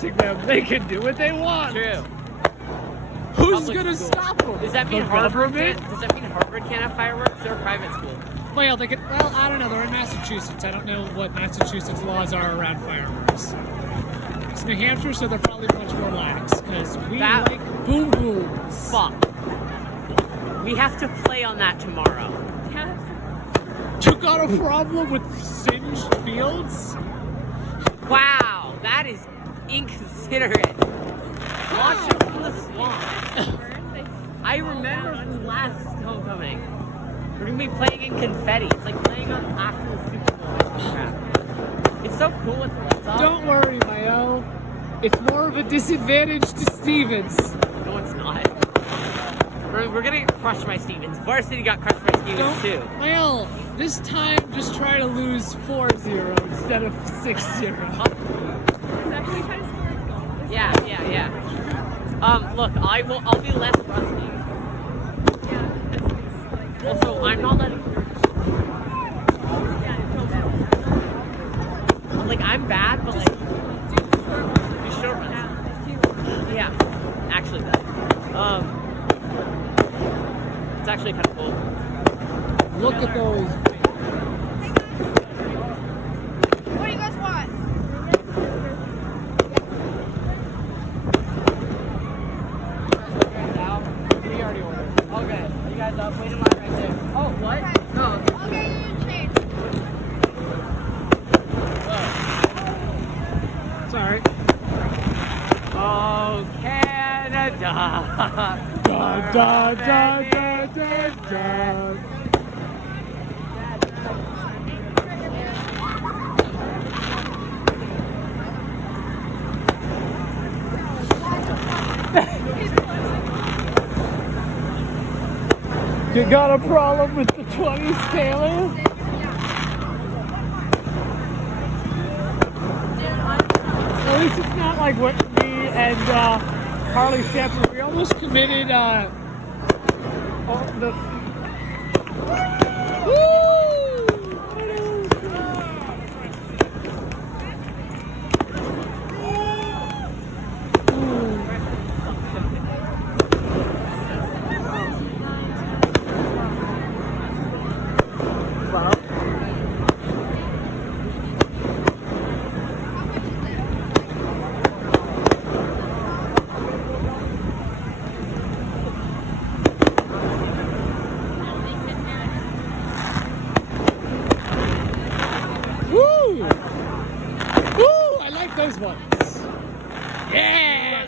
forcing them. They can do what they want. True. Who's Public gonna school. stop them? Does that mean The Harvard? government? Does that mean Harvard can't have fireworks? They're a private school. Well, they could. Well, I don't know. They're in Massachusetts. I don't know what Massachusetts laws are around fireworks. It's New Hampshire, so they're probably much more lax because we like boom booms. Fuck. We have to play on that tomorrow. You got a problem with singed fields? Wow, that is inconsiderate. Watch it from the swamp. I remember from last homecoming. We're gonna be playing in confetti. It's like playing on after the Super Bowl or some crap. It's so cool with the lights off. Don't worry, Mayo. It's more of a disadvantage to Stevens. No, it's not. We're gonna crush my Stevens. Varsity got crushed by Stevens too. Mayo, this time just try to lose 4-0 instead of 6-0. Yeah. Look, I'll be less rusty. Also, I'm not letting. Like, I'm bad, but like, you short run. Yeah, actually, that. It's actually kind of cool. Look at those. What do you guys want? We already ordered. Okay, you guys up? Wait in line right there. Oh, what? No. I'll get you a change. Sorry. Oh, Canada. Da da da da da da. You got a problem with the 20s, Taylor? At least it's not like what me and Harley Shepard, we almost committed the those ones. Yeah!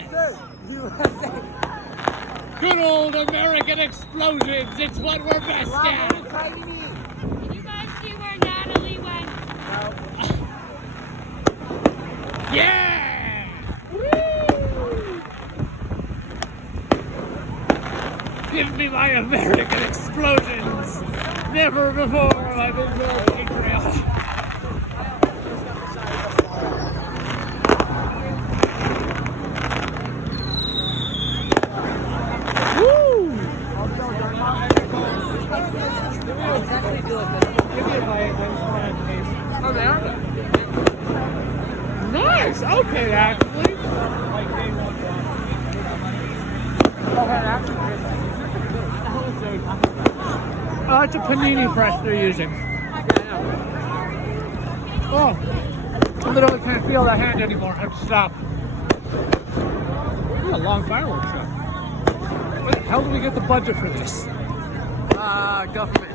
Good old American explosions. It's what we're best at. Did you guys see where Natalie went? Yeah! Woo! Give me my American explosions. Never before have I been more patriotic. Nice. Okay, actually. It's a panini press they're using. Oh, I literally can't feel that hand anymore. I have to stop. This is a long fireworks show. Where the hell do we get the budget for this? Government.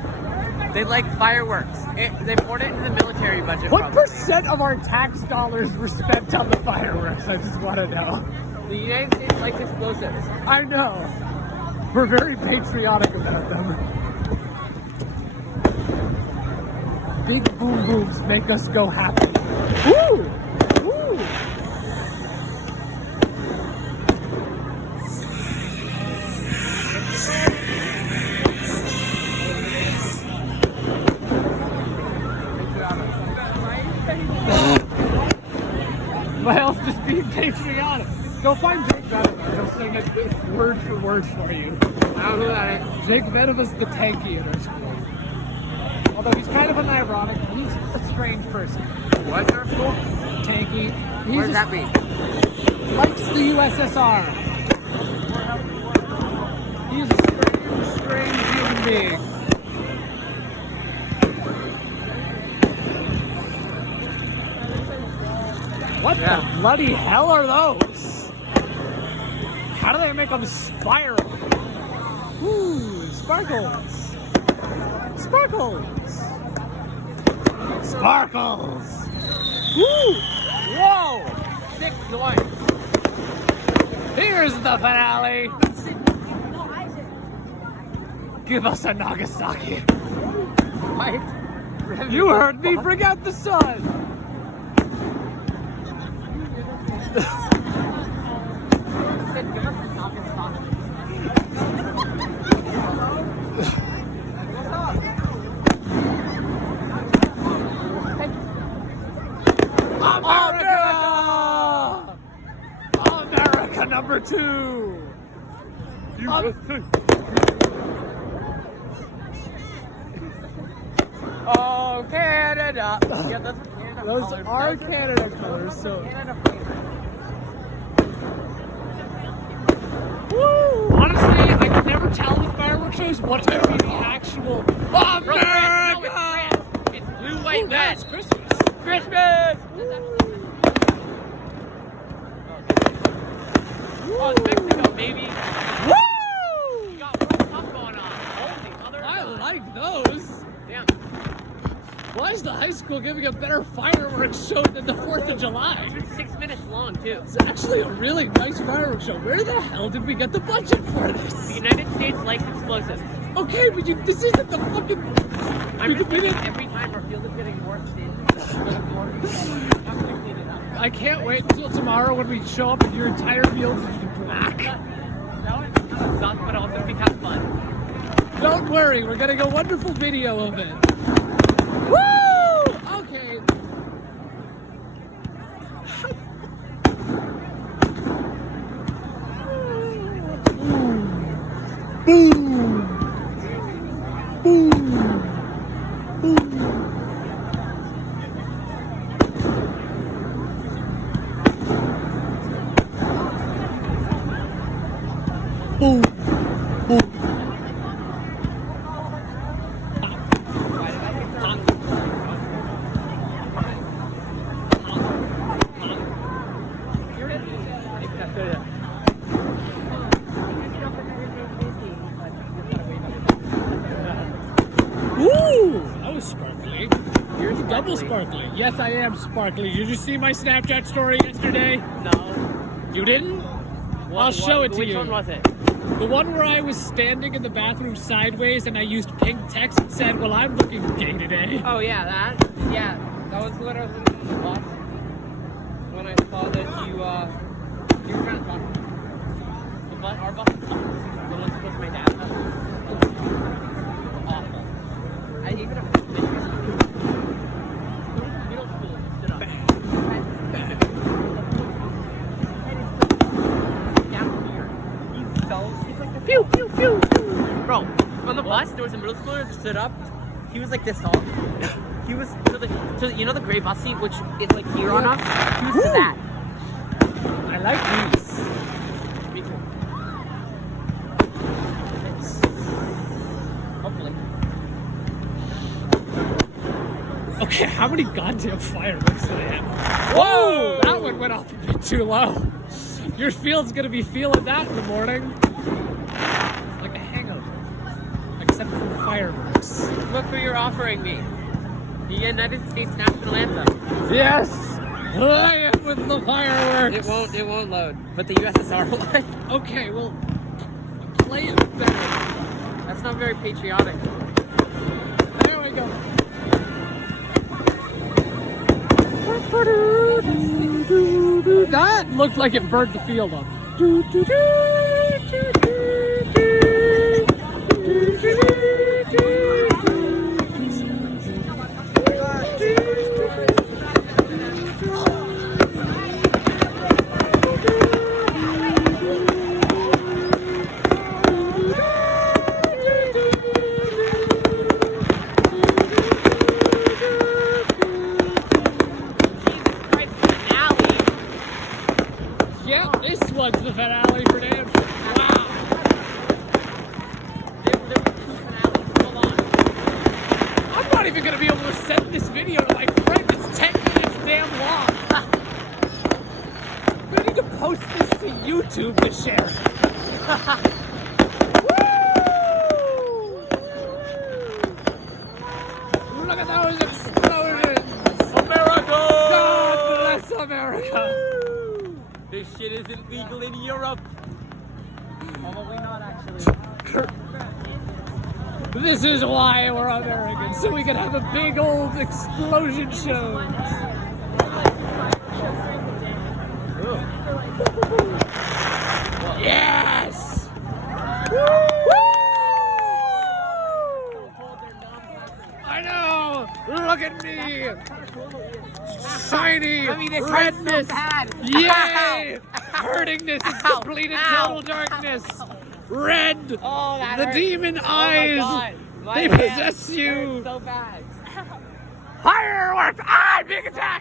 They like fireworks. They poured it into the military budget. What probably. percent of our tax dollars were spent on the fireworks? I just want to know. The United States likes explosives. I know. We're very patriotic about them. Big boom booms make us go happy. Woo! Woo! Miles just being patriotic. Go find Jake Venom. He'll sing it word for word for you. I don't know that. Jake Venom is the tanky in our school. Although he's kind of an ironic, he's a strange person. What Nerf school? Tanky. What does that mean? Likes the USSR. He's a strange human being. What the bloody hell are those? How do they make them spiral? Ooh, sparkles. Sparkles. Sparkles. Woo! Whoa! Sick noise. Here's the finale. Give us a Nagasaki. You heard me. Bring out the sun. America number 2. Oh, Canada. Yeah, that's what Canada Those colors. are Canada colors, so. Canada flavor. Woo! Honestly, I can never tell with fireworks shows what's going to be the actual America. It's blue, white, Ooh, red. that's Christmas. Christmas! Oh, it's Mexico, baby. Woo! We got World Cup going on. Holy mother of I God. like those. Damn. Why is the high school giving a better fireworks show than the 4th of July? It's been 6 minutes long, too. It's actually a really nice fireworks show. Where the hell did we get the budget for The this? United States likes explosives. Okay, but this isn't the fucking. I'm just thinking every time our field is getting more thin, I can't wait until tomorrow when we show up and your entire field is black. That would kind of suck, but also be kind of fun. Don't worry, we're getting a wonderful video of it. Woo! Okay. Boom! Boom! Boom! Boom! Boom! Ooh, that was sparkly. You're Double sparkly. Yes, I am sparkly. Did you see my Snapchat story yesterday? No. You didn't? I'll show it to Which you. one was it? The one where I was standing in the bathroom sideways and I used pink text and said, well, I'm looking gay today. Oh, yeah, that? Yeah, that was what I was looking at the bus. When I saw that you were trying to talk. The bus, our bus, the one supposed to my dad's bus. Awful. I even have a middle school stood up. Down here. He's like the pew, pew, pew, pew. Bro, on the bus, there was a middle schooler that stood up. He was like this tall. He was so you know the gray bus seat, which is like here on us? He was to that. I like these. Me too. Hopefully. Okay, how many goddamn fireworks do they have? Whoa! That one went off a bit too low. Your field's gonna be feeling that in the morning. Like a hangover. Except for fireworks. Look who you're offering me. The United States National Anthem. Yes! I am with the fireworks! It won't load. But the USSR will. Okay, well, play it better. That's not very patriotic. There we go. That looked like it burned the field up. Yeah, this one's the finale for damn sure. Wow. There were two finales. Hold on. I'm not even gonna be able to send this video to my friend. It's 10 minutes damn long. I'm gonna need to post this to YouTube to share. Woo! Look at those explosions! America! God bless America! This shit isn't legal in Europe. Probably not, actually. This is why we're Americans, so we can have a big old explosion show. Yes! Woo! I know! Look at me! Shiny I mean, this redness! hurts so bad. Yay! Hurtingness is Ow. complete in Ow. total darkness! Red! Oh, that The hurts. demon Oh my eyes! God. My They hand possess you! hurts so bad. Fireworks! Ah! Big attack!